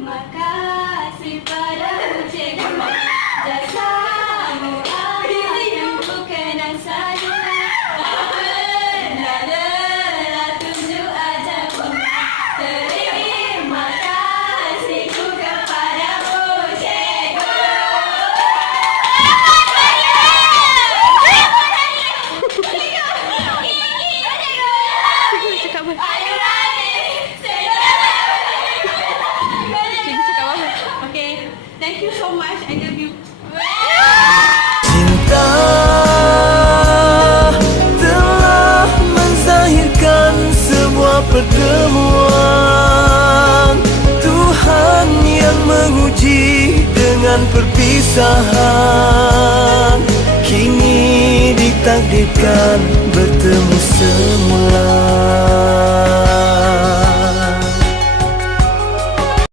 Terima kasih padamu cikgu, jasamu akan ku kenang saja. Benar-benar tunjuk ajaibmu. Terima kasihku kepadamu cikgu. Cakap apa? Are you ready? Cikgu cakap apa? Okay, thank you so much. I love you. Cinta telah menzahirkan sebuah pertemuan. Tuhan yang menguji dengan perpisahan, kini ditakdirkan bertemu semula.